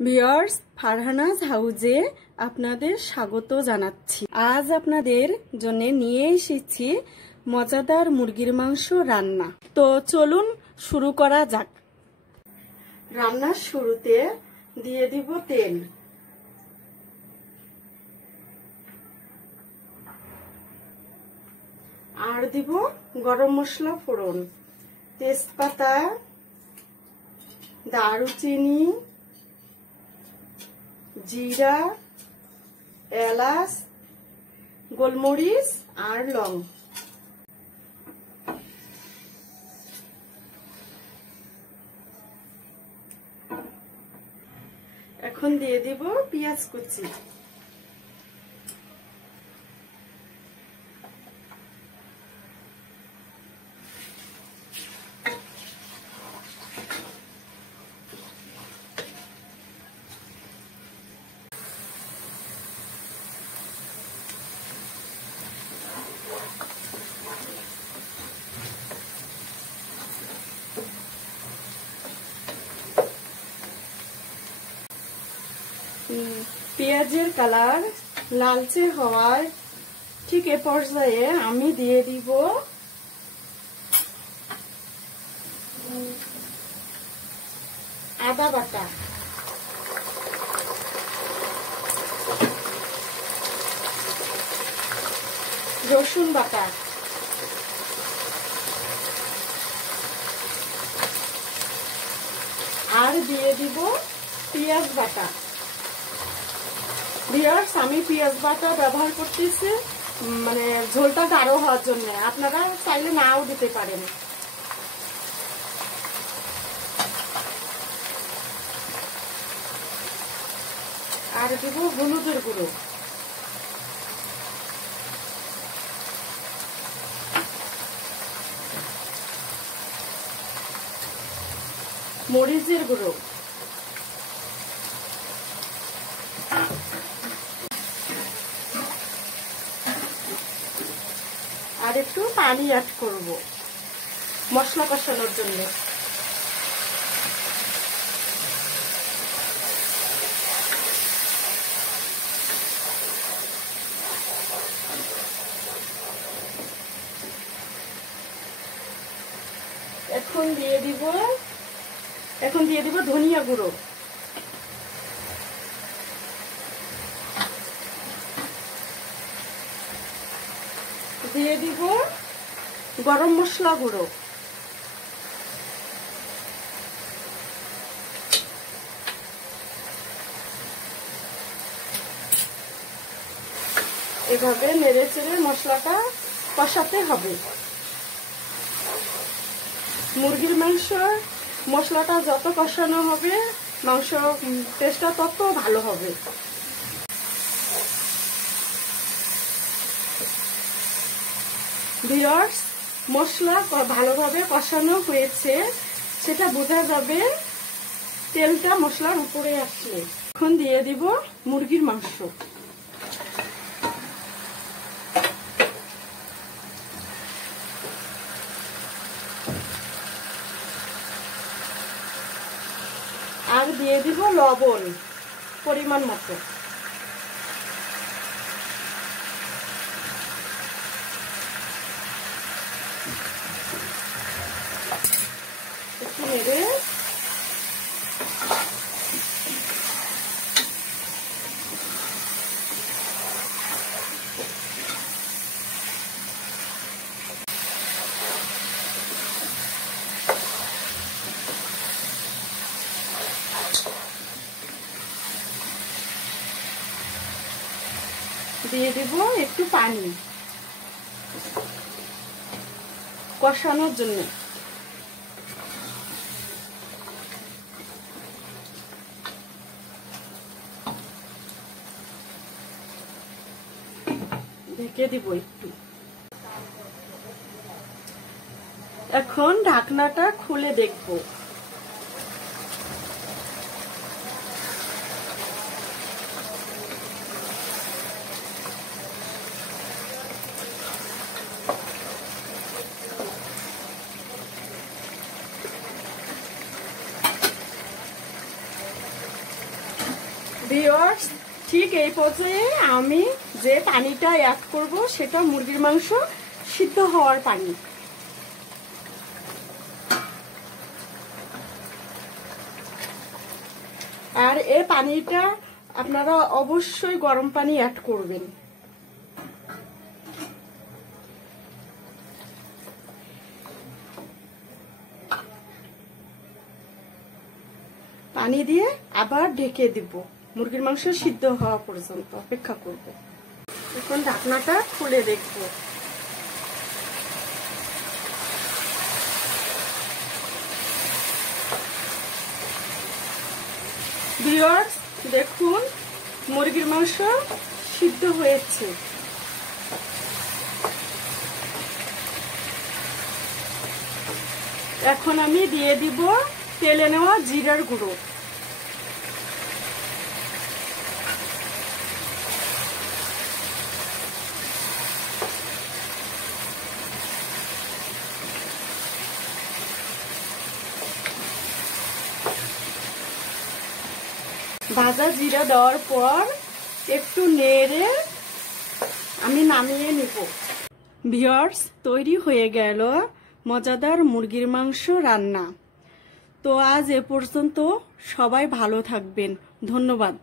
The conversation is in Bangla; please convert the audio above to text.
ভিউয়ার্স, ফারহানাস হাউজে আপনাদের স্বাগত জানাচ্ছি। আজ আপনাদের জন্য নিয়ে এসেছি মজাদার মুরগির মাংস রান্না। তো চলুন শুরু করা যাক। রান্নার শুরুতে দিয়ে দিব তেল। আর দিব গরম মশলা ফোড়ন, তেজপাতা, দারুচিনি, জিরা, এলাচ, গোলমরিচ আর লং। এখন দিয়ে দিব পেঁয়াজ কুচি। পেঁয়াজের কালার লালচে হওয়ার ঠিক এ পর্যায়ে আমি দিয়ে দিব আদা বাটা, রসুন বাটা, আর দিয়ে দিব পেঁয়াজ বাটা। ভিউয়ার্স, আমি পেঁয়াজ বাটা ব্যবহার করতেছি মানে ঝোলটা গাঢ় হওয়ার জন্য, আপনারা চাইলে নাও দিতে পারেন। আর দিব হলুদের গুঁড়ো, মরিচের গুঁড়ো, আর একটু পানি অ্যাড করব মশলা কষানোর জন্য। এখন দিয়ে দিব ধনিয়া গুঁড়ো, দিয়ে দিব গরম মশলা গুঁড়ো, এভাবে নেড়ে চেড়ে মশলাটা কষাতে হবে। মুরগির মাংস মশলাটা যত কষানো হবে মাংস টেস্টটা তত ভালো হবে। ভিউয়ার্স, মশলা ভালোভাবে কষানো হয়েছে সেটা বোঝা যাবে তেলটা মশলার উপরে আসলে। এখন দিয়ে দিব মুরগির মাংস। আর দিয়ে দিব লবণ পরিমাণ মতো। একটু নেড়ে দিয়ে দিব একটু পানি কষানোর জন্য। ঢেকে দিব একটু। এখন ঢাকনাটা খুলে দেখব। ভিউয়ার্স, ঠিক এই পর্যায়ে আমি যে পানিটা অ্যাড করব সেটা মুরগির মাংস সিদ্ধ হওয়ার পানি। আর এই পানিটা আপনারা অবশ্যই গরম পানি অ্যাড করবেন। পানি দিয়ে আবার ঢেকে দিব, মুরগির মাংস সিদ্ধ হওয়া পর্যন্ত অপেক্ষা করব। এখন ঢাকনাটা খুলে দেখব। ভিউয়ার্স, দেখুন মুরগির মাংস সিদ্ধ হয়েছে। এখন আমি দিয়ে দিব তেলে নেওয়া জিরার গুঁড়ো। ভাজা জিরা দেওয়ার পর একটু নেড়ে আমি নামিয়ে নিব। ভিউয়ার্স, তৈরি হয়ে গেল মজাদার মুরগির মাংস রান্না। তো আজ এ পর্যন্ত, সবাই ভালো থাকবেন। ধন্যবাদ।